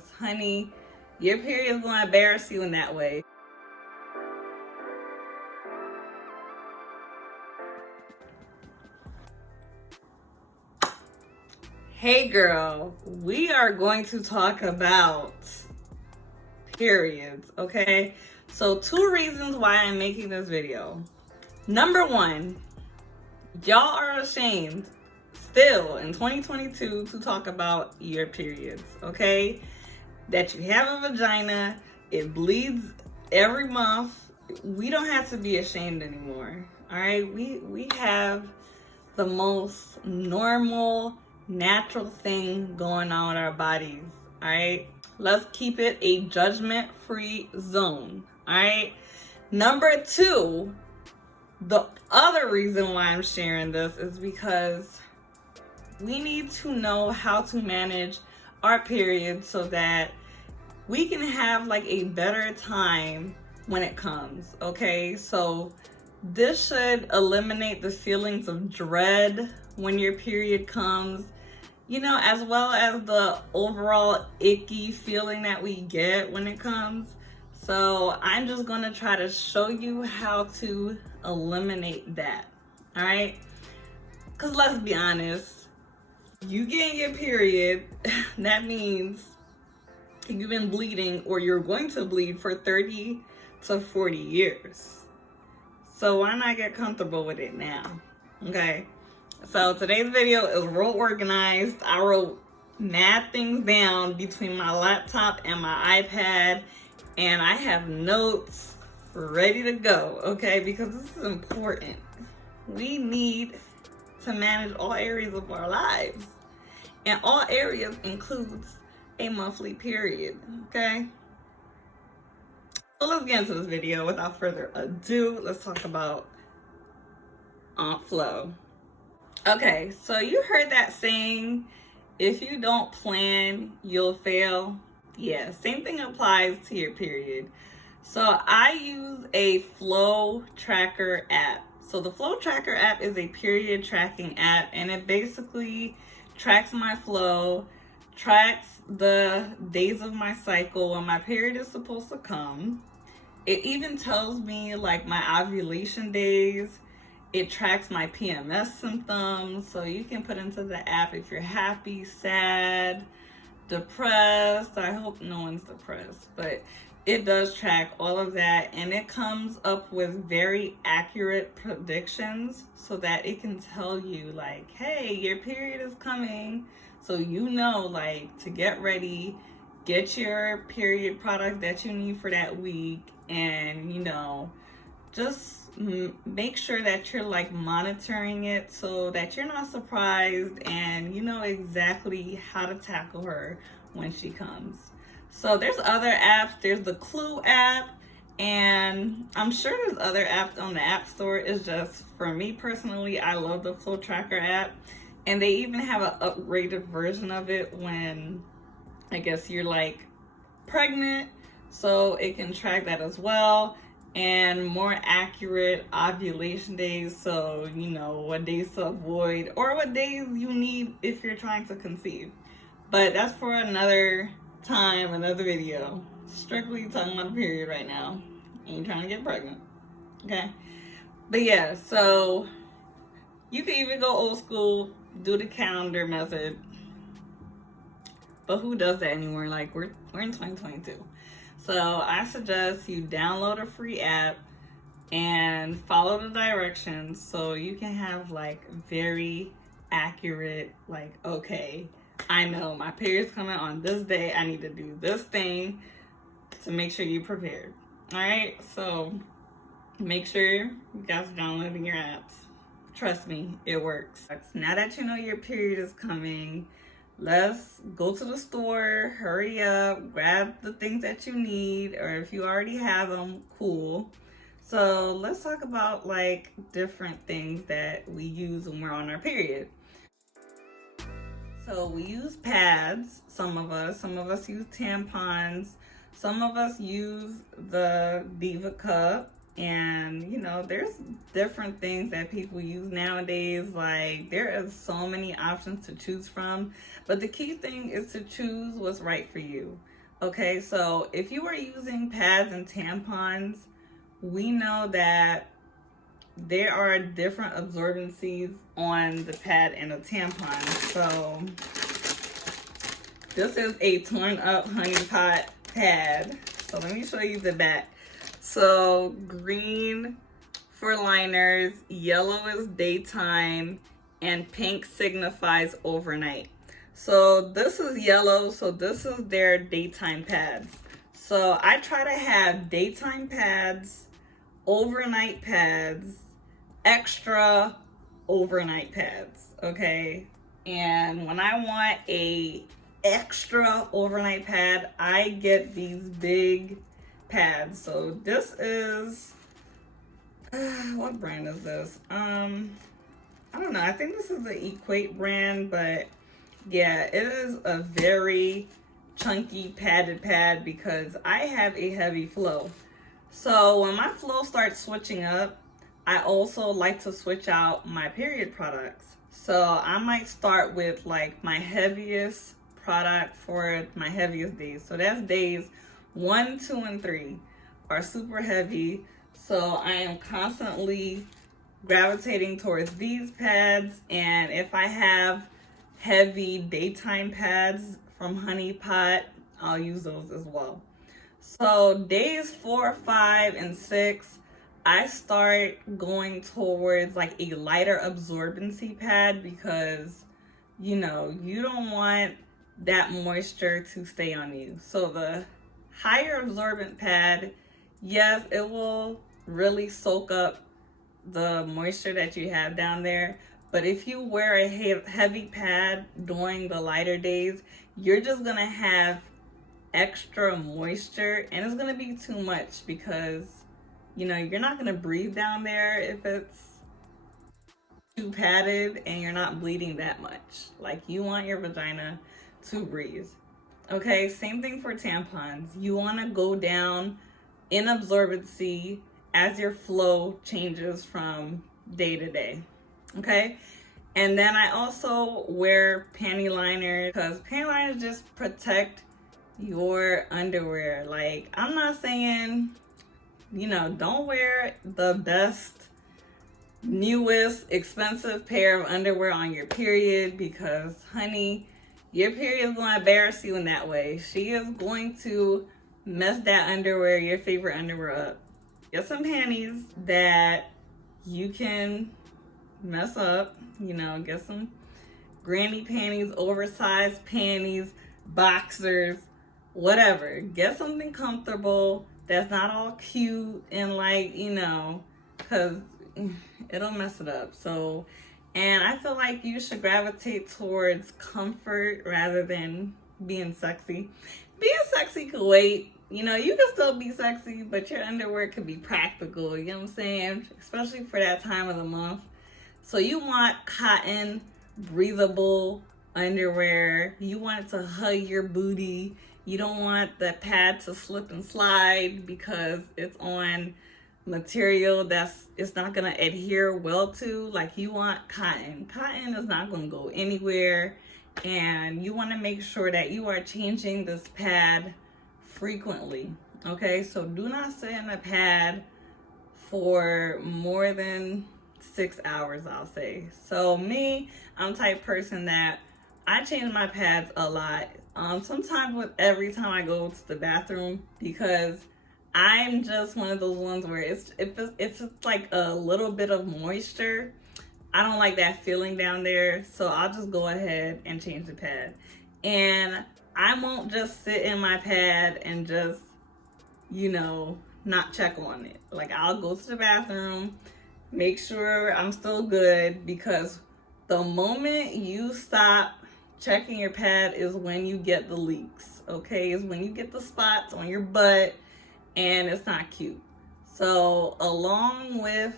because, honey, your period is going to embarrass you in that way. Hey girl, we are going to talk about periods, okay? So 2 reasons why I'm making this video. Number 1, y'all are ashamed still in 2022 to talk about your periods, okay? That you have a vagina, it bleeds every month. We don't have to be ashamed anymore, all right? We have the most normal, natural thing going on in our bodies, all right? Let's keep it a judgment-free zone, all right? Number 2, the other reason why I'm sharing this is because we need to know how to manage our period so that we can have like a better time when it comes, okay? So this should eliminate the feelings of dread when your period comes, you know, as well as the overall icky feeling that we get when it comes. So I'm just gonna try to show you how to eliminate that, all right? Because let's be honest, you getting your period, that means you've been bleeding or you're going to bleed for 30 to 40 years. So why not get comfortable with it now, okay? So today's video is real organized. I wrote mad things down between my laptop and my iPad, and I have notes ready to go, okay? Because this is important. We need to manage all areas of our lives, and all areas includes a monthly period, okay? So let's get into this video. Without further ado, let's talk about flow. Okay, so you heard that saying, if you don't plan, you'll fail. Yeah, same thing applies to your period. So I use a flow tracker app. So the flow tracker app is a period tracking app, and it basically tracks my flow, tracks the days of my cycle when my period is supposed to come. It even tells me like my ovulation days. It tracks my PMS symptoms, so you can put into the app if you're happy, sad, depressed. I hope no one's depressed, but it does track all of that, and it comes up with very accurate predictions so that it can tell you like, hey, your period is coming, so you know like to get ready, get your period product that you need for that week, and you know, just make sure that you're like monitoring it so that you're not surprised and you know exactly how to tackle her when she comes. So there's other apps. There's the Clue app, and I'm sure there's other apps on the App Store. It's just, for me personally, I love the Flow Tracker app, and they even have an upgraded version of it when I guess you're like pregnant, so it can track that as well, and more accurate ovulation days, so you know what days to avoid or what days you need if you're trying to conceive. But that's for another time, another video. Strictly talking about a period right now. Ain't trying to get pregnant, okay? But yeah, so you can even go old school, do the calendar method, but who does that anymore? Like we're in 2022. So I suggest you download a free app and follow the directions so you can have like very accurate, like, okay, I know my period's coming on this day. I need to do this thing to make sure you're prepared. All right, so make sure you guys are downloading your apps. Trust me, it works. Now that you know your period is coming, let's go to the store, hurry up, grab the things that you need, or if you already have them, cool. So let's talk about like different things that we use when we're on our period. So we use pads, some of us use tampons, some of us use the Diva cup, And you know, there's different things that people use nowadays. Like, there is so many options to choose from, but the key thing is to choose what's right for you. Okay, so if you are using pads and tampons, we know that there are different absorbencies on the pad and the tampon. So this is a torn up honey pot pad. So let me show you the back. So green for liners, yellow is daytime, and pink signifies overnight. So this is yellow, so this is their daytime pads. So I try to have daytime pads, overnight pads, extra overnight pads, okay? And when I want a extra overnight pad, I get these big pads. So this is what brand is this? I don't know. I think this is the Equate brand, but yeah, it is a very chunky padded pad because I have a heavy flow. So when my flow starts switching up, I also like to switch out my period products. So I might start with like my heaviest product for my heaviest days. So that's days 1, 2, and 3 are super heavy. So I am constantly gravitating towards these pads. And if I have heavy daytime pads from Honey Pot, I'll use those as well. So days 4, 5, and 6, I start going towards like a lighter absorbency pad because, you know, you don't want that moisture to stay on you. So the higher absorbent pad, yes, it will really soak up the moisture that you have down there. But if you wear a heavy pad during the lighter days, you're just gonna have extra moisture and it's gonna be too much because, you know, you're not gonna breathe down there if it's too padded and you're not bleeding that much. Like, you want your vagina to breathe. Okay, same thing for tampons. You wanna go down in absorbency as your flow changes from day to day. Okay, and then I also wear panty liners because panty liners just protect your underwear. Like, I'm not saying, you know, don't wear the best, newest, expensive pair of underwear on your period because, honey, your period is going to embarrass you in that way. She is going to mess that underwear, your favorite underwear, up. Get some panties that you can mess up, you know, get some granny panties, oversized panties, boxers, whatever. Get something comfortable that's not all cute and like, you know, because it'll mess it up. So, and I feel like you should gravitate towards comfort rather than being sexy. Being sexy could wait. You know, you can still be sexy, but your underwear could be practical. You know what I'm saying? Especially for that time of the month. So you want cotton, breathable underwear. You want it to hug your booty. You don't want the pad to slip and slide because it's on material it's not going to adhere well to. Like, you want cotton. Cotton is not going to go anywhere. And you want to make sure that you are changing this pad frequently. Okay, so do not sit in a pad for more than 6 hours, I'll say. So me, I'm the type person that I change my pads a lot. Sometimes with every time I go to the bathroom because I'm just one of those ones where if it's like a little bit of moisture, I don't like that feeling down there. So I'll just go ahead and change the pad. And I won't just sit in my pad and just, you know, not check on it. Like, I'll go to the bathroom, make sure I'm still good, because the moment you stop checking your pad is when you get the leaks, okay? Is when you get the spots on your butt and it's not cute. So along with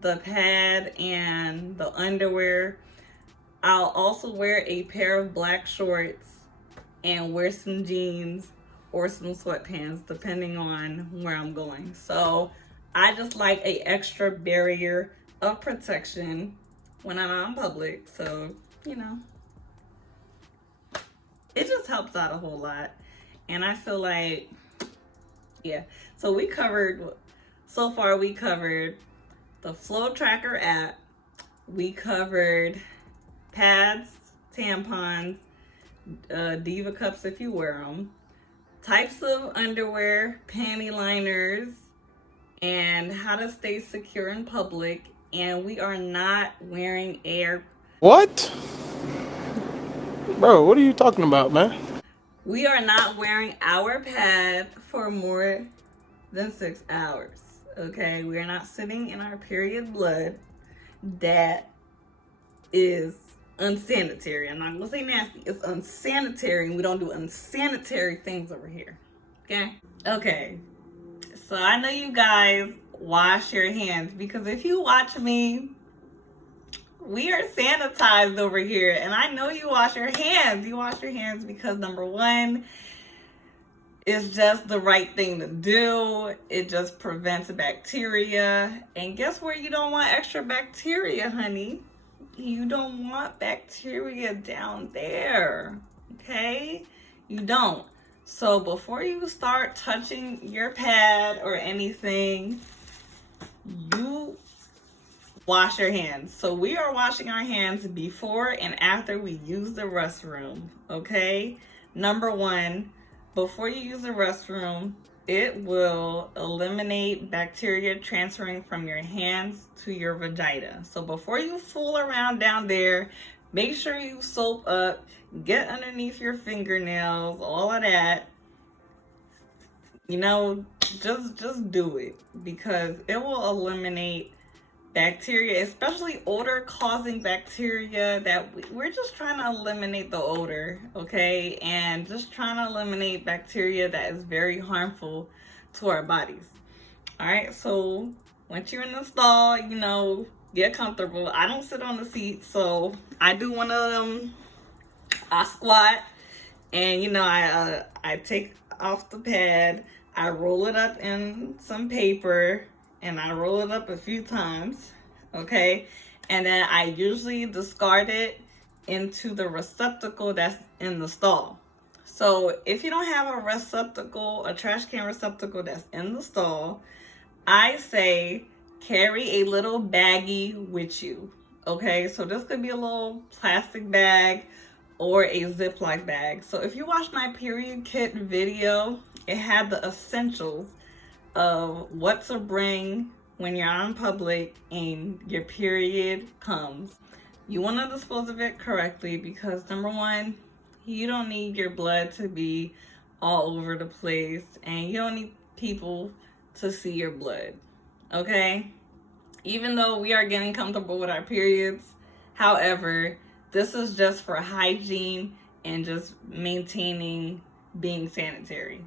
the pad and the underwear, I'll also wear a pair of black shorts and wear some jeans or some sweatpants depending on where I'm going. So I just like a extra barrier of protection when I'm out in public. So, you know, it just helps out a whole lot. And I feel like, yeah. So so far we covered the Flow Tracker app. We covered pads, tampons, Diva cups if you wear them, types of underwear, panty liners, and how to stay secure in public. And we are not wearing What? Bro, what are you talking about, man? We are not wearing our pad for more than 6 hours. Okay, we are not sitting in our period blood. That is unsanitary. I'm not gonna say nasty. It's unsanitary, and we don't do unsanitary things over here. Okay. So I know you guys wash your hands, because if you watch me, we are sanitized over here, and I know you wash your hands. You wash your hands because, number one, it's just the right thing to do. It just prevents bacteria. And guess where you don't want extra bacteria, honey? You don't want bacteria down there, okay? You don't. So before you start touching your pad or anything, you wash your hands. So we are washing our hands before and after we use the restroom, okay? Number one, before you use the restroom, it will eliminate bacteria transferring from your hands to your vagina. So before you fool around down there, make sure you soap up, get underneath your fingernails, all of that. You know, just do it, because it will eliminate bacteria, especially odor causing bacteria. That we're just trying to eliminate the odor, okay? And just trying to eliminate bacteria that is very harmful to our bodies. All right, so once you're in the stall, you know, get comfortable. I don't sit on the seat, so I do one of them. I squat, and you know, I take off the pad, I roll it up in some paper, and I roll it up a few times, okay? And then I usually discard it into the receptacle that's in the stall. So if you don't have a receptacle, a trash can receptacle that's in the stall, I say carry a little baggie with you, okay? So this could be a little plastic bag or a Ziploc bag. So if you watch my period kit video, it had the essentials of what to bring when you're out in public and your period comes. You want to dispose of it correctly, because number one, you don't need your blood to be all over the place, and you don't need people to see your blood, okay? Even though we are getting comfortable with our periods, however, this is just for hygiene and just maintaining being sanitary.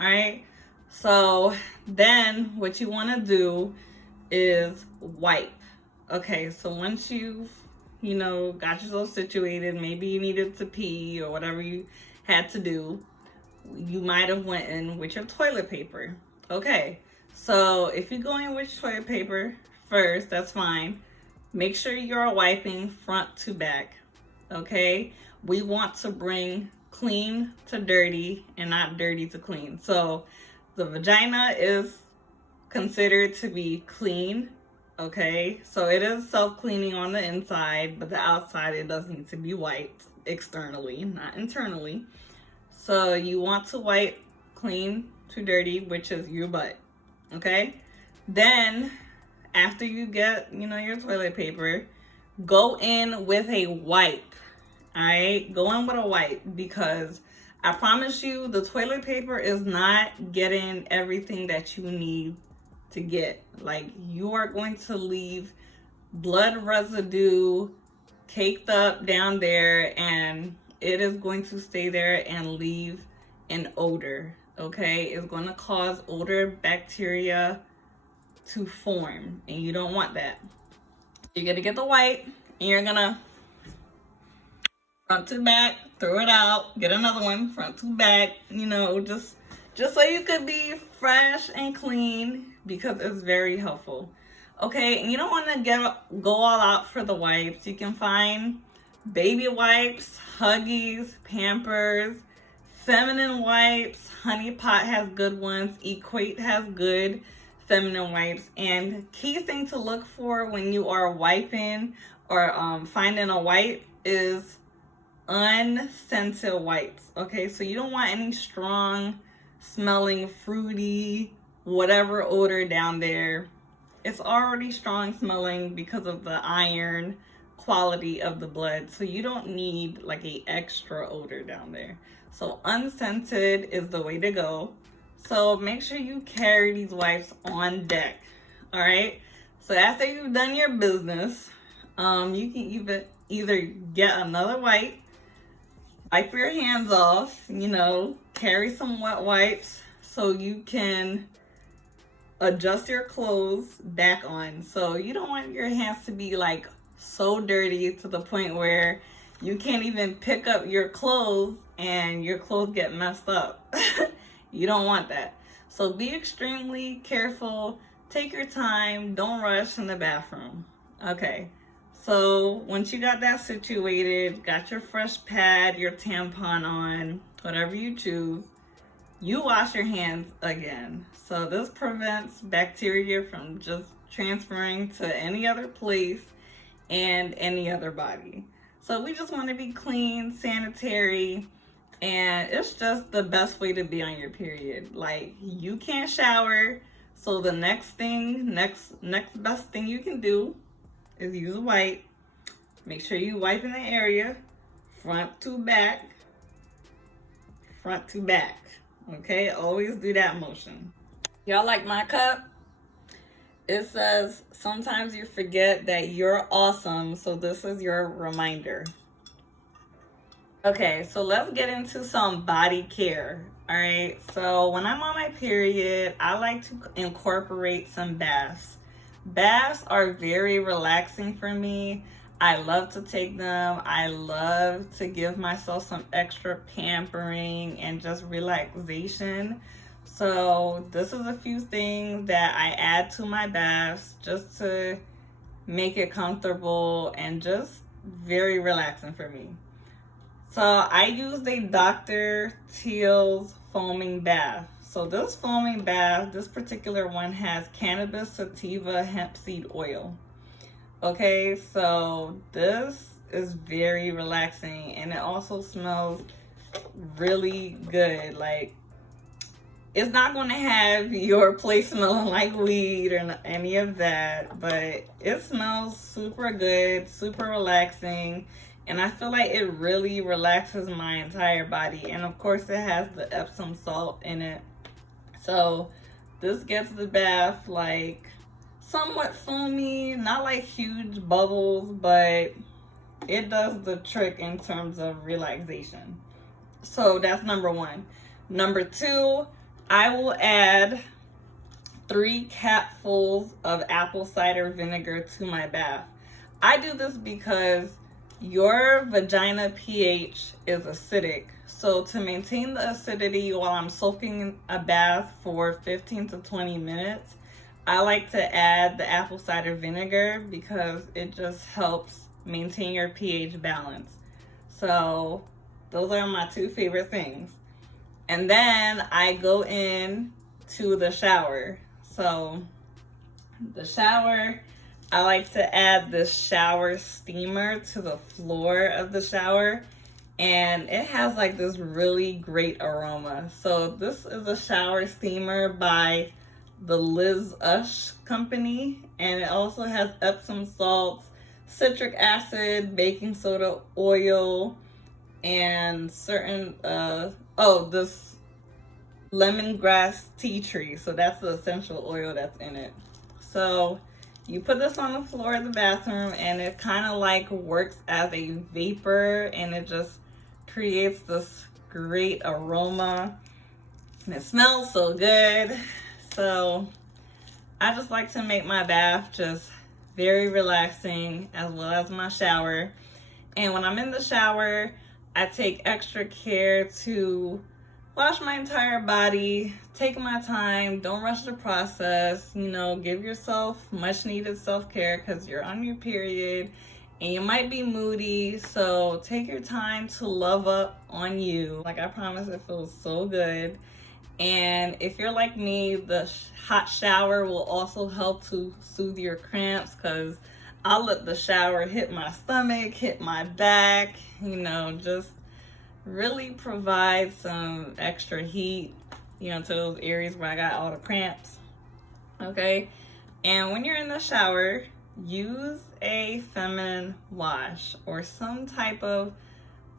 All right. So then what you want to do is wipe. Okay. So once you've, you know, got yourself situated, maybe you needed to pee or whatever you had to do, you might have went in with your toilet paper. Okay. So if you go in with your toilet paper first, that's fine. Make sure you're wiping front to back. Okay. We want to bring clean to dirty and not dirty to clean. So the vagina is considered to be clean, okay? So it is self-cleaning on the inside, but the outside, it does need to be wiped externally, not internally. So you want to wipe clean to dirty, which is your butt, okay? Then after you get, you know, your toilet paper, go in with a wipe. All right, go in with a wipe, because I promise you the toilet paper is not getting everything that you need to get. Like, you are going to leave blood residue caked up down there, and it is going to stay there and leave an odor, okay? It's going to cause odor bacteria to form, and you don't want that. You're going to get the wipe, and you're going to front to back, throw it out, get another one, front to back, you know, just just so you could be fresh and clean, because it's very helpful. Okay, and you don't want to go all out for the wipes. You can find baby wipes, Huggies, Pampers, feminine wipes. Honey Pot has good ones. Equate has good feminine wipes. And key thing to look for when you are wiping or finding a wipe is unscented wipes. Okay, so you don't want any strong smelling, fruity, whatever odor down there. It's already strong smelling because of the iron quality of the blood, so you don't need like a extra odor down there. So unscented is the way to go. So make sure you carry these wipes on deck. All right, so after you've done your business, you can either get another wipe your hands off, carry some wet wipes so you can adjust your clothes back on. So you don't want your hands to be like so dirty to the point where you can't even pick up your clothes and your clothes get messed up. You don't want that. So be extremely careful. Take your time. Don't rush in the bathroom. Okay. So once you got that situated, got your fresh pad, your tampon on, whatever you choose, you wash your hands again. So this prevents bacteria from just transferring to any other place and any other body. So we just want to be clean, sanitary, and it's just the best way to be on your period. Like, you can't shower, so the next best thing you can do is use a wipe. Make sure you wipe in the area, front to back, front to back. Okay, always do that motion. Y'all like my cup? It says, sometimes you forget that you're awesome, so this is your reminder. Okay, so let's get into some body care. All right, so when I'm on my period, I like to incorporate some baths. Baths are very relaxing for me. I love to take them. I love to give myself some extra pampering and just relaxation. So this is a few things that I add to my baths just to make it comfortable and just very relaxing for me. So I use the Dr. Teals foaming bath. So this foaming bath, this particular one has Cannabis, Sativa, hemp seed oil. Okay, so this is very relaxing, and it also smells really good. Like, it's not going to have your place smelling like weed or any of that, but it smells super good, super relaxing, and I feel like it really relaxes my entire body. And of course, it has the Epsom salt in it. So this gets the bath like somewhat foamy, not like huge bubbles, but it does the trick in terms of relaxation. So that's number one. Number two, I will add 3 capfuls of apple cider vinegar to my bath. I do this because your vagina pH is acidic. So to maintain the acidity while I'm soaking a bath for 15 to 20 minutes, I like to add the apple cider vinegar because it just helps maintain your pH balance. So those are my 2 favorite things. And then I go in to the shower. So the shower, I like to add this shower steamer to the floor of the shower, and it has like this really great aroma. So this is a shower steamer by the Liz Ush company, and it also has Epsom salts, citric acid, baking soda oil, and certain this lemongrass tea tree. So that's the essential oil that's in it. So you put this on the floor of the bathroom, and it kind of like works as a vapor, and it just creates this great aroma, and it smells so good. So I just like to make my bath just very relaxing, as well as my shower. And when I'm in the shower, I take extra care to wash my entire body, take my time, don't rush the process, you know, give yourself much needed self-care because you're on your period and you might be moody, so take your time to love up on you. Like, I promise it feels so good. And if you're like me, the hot shower will also help to soothe your cramps, because I'll let the shower hit my stomach, hit my back, you know, just really provide some extra heat, you know, to those areas where I got all the cramps. Okay. And when you're in the shower, use a feminine wash or some type of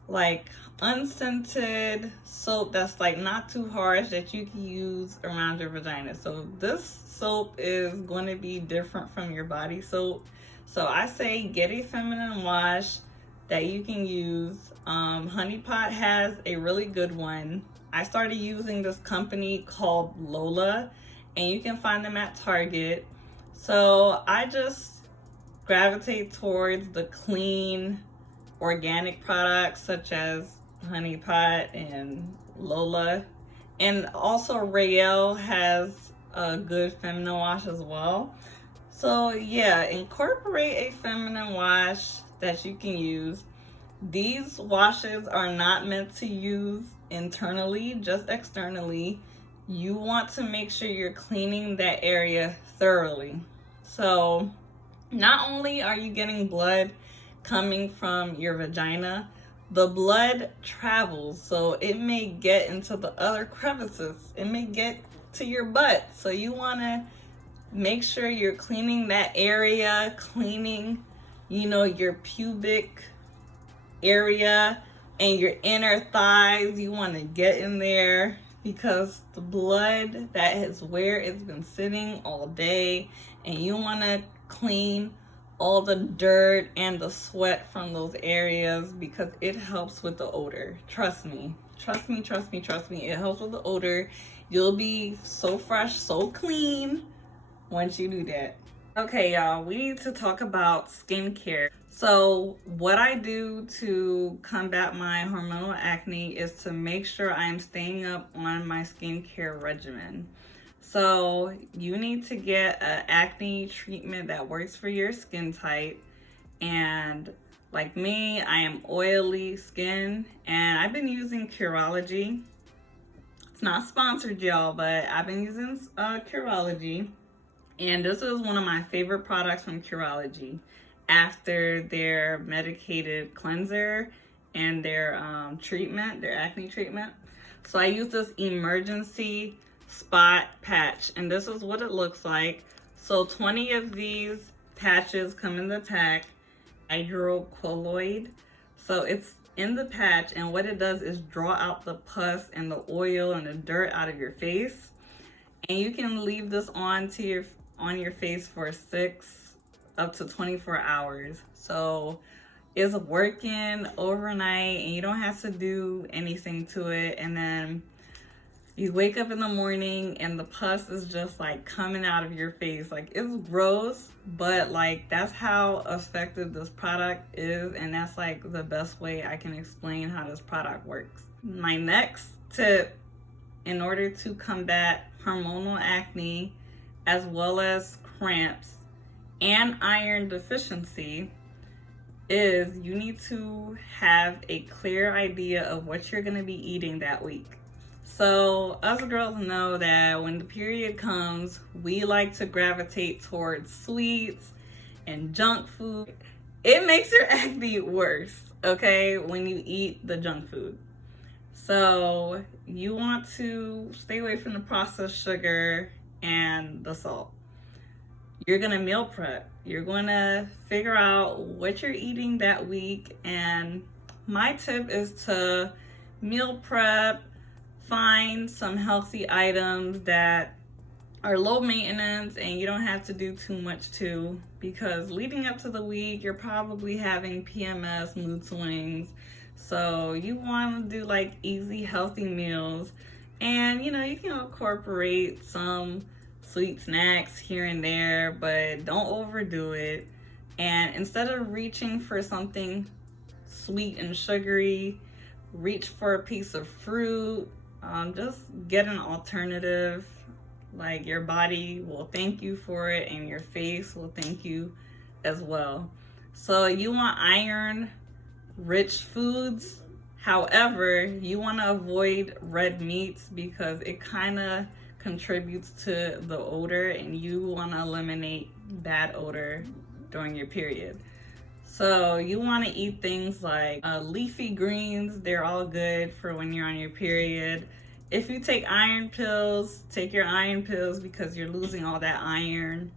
like unscented soap that's like not too harsh that you can use around your vagina. So this soap is going to be different from your body soap. So I say get a feminine wash that you can use. Honey Pot has a really good one. I started using this company called Lola, and you can find them at Target. So I just gravitate towards the clean organic products such as Honey Pot and Lola. And also Rael has a good feminine wash as well. So yeah, incorporate a feminine wash that you can use. These washes are not meant to use internally, just externally. You want to make sure you're cleaning that area thoroughly. So not only are you getting blood coming from your vagina, the blood travels, so it may get into the other crevices. It may get to your butt. So you want to make sure you're cleaning that area, cleaning, you know, your pubic area and your inner thighs. You want to get in there because the blood, that is where it's been sitting all day, and you want to clean all the dirt and the sweat from those areas because it helps with the odor. Trust me, trust me, trust me, trust me. It helps with the odor. You'll be so fresh, so clean once you do that. Okay, y'all, we need to talk about skincare. So what I do to combat my hormonal acne is to make sure I'm staying up on my skincare regimen. So you need to get an acne treatment that works for your skin type. And like me, I am oily skin, and I've been using Curology. It's not sponsored, y'all, but I've been using Curology. And this is one of my favorite products from Curology after their medicated cleanser and their treatment, their acne treatment. So I use this emergency spot patch, and this is what it looks like. So 20 of these patches come in the pack, hydrocolloid. So it's in the patch, and what it does is draw out the pus and the oil and the dirt out of your face. And you can leave this on your face for 6 up to 24 hours. So it's working overnight, and you don't have to do anything to it. And then you wake up in the morning and the pus is just like coming out of your face. Like, it's gross, but like that's how effective this product is, and that's like the best way I can explain how this product works. My next tip in order to combat hormonal acne as well as cramps and iron deficiency is you need to have a clear idea of what you're going to be eating that week. So us girls know that when the period comes, we like to gravitate towards sweets and junk food. It makes your acne worse, okay, when you eat the junk food. So you want to stay away from the processed sugar and the salt. You're going to meal prep. You're going to figure out what you're eating that week. And my tip is to meal prep, find some healthy items that are low maintenance and you don't have to do too much to, because leading up to the week, you're probably having PMS, mood swings. So you want to do like easy, healthy meals. And, you know, you can incorporate some sweet snacks here and there, but don't overdo it. And instead of reaching for something sweet and sugary, reach for a piece of fruit, just get an alternative. Like, your body will thank you for it and your face will thank you as well. So you want iron rich foods. However, you want to avoid red meats because it kind of contributes to the odor, and you want to eliminate bad odor during your period. So you want to eat things like leafy greens. They're all good for when you're on your period. If you take iron pills, take your iron pills because you're losing all that iron.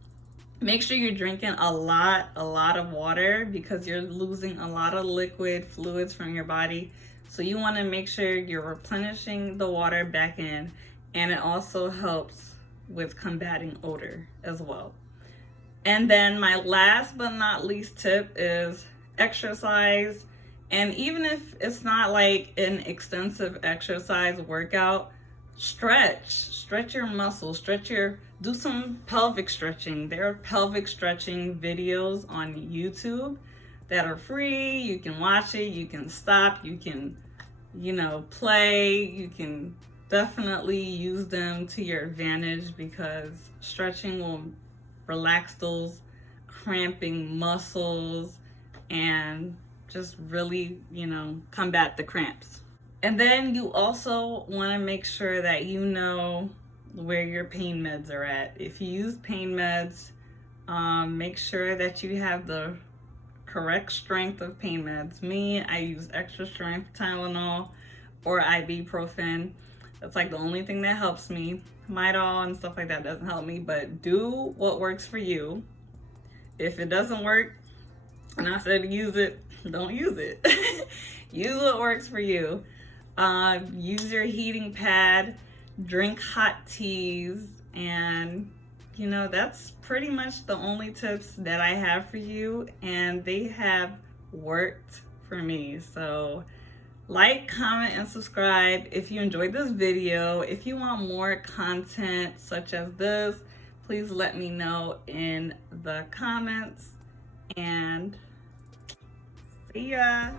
Make sure you're drinking a lot of water because you're losing a lot of liquid fluids from your body. So you want to make sure you're replenishing the water back in, and it also helps with combating odor as well. And then my last but not least tip is exercise. And even if it's not like an extensive exercise workout, stretch your muscles, do some pelvic stretching. There are pelvic stretching videos on YouTube that are free. You can watch it, you can stop, you can, play. You can definitely use them to your advantage because stretching will relax those cramping muscles and just really, combat the cramps. And then you also want to make sure that you know where your pain meds are at. If you use pain meds, make sure that you have the correct strength of pain meds. Me, I use extra strength Tylenol or ibuprofen. That's like the only thing that helps me. Midol and stuff like that doesn't help me, but do what works for you. If it doesn't work, and I said use it, don't use it. Use what works for you. Use your heating pad, drink hot teas, and that's pretty much the only tips that I have for you, and they have worked for me. So like, comment, and subscribe if you enjoyed this video. If you want more content such as this, please let me know in the comments, and see ya.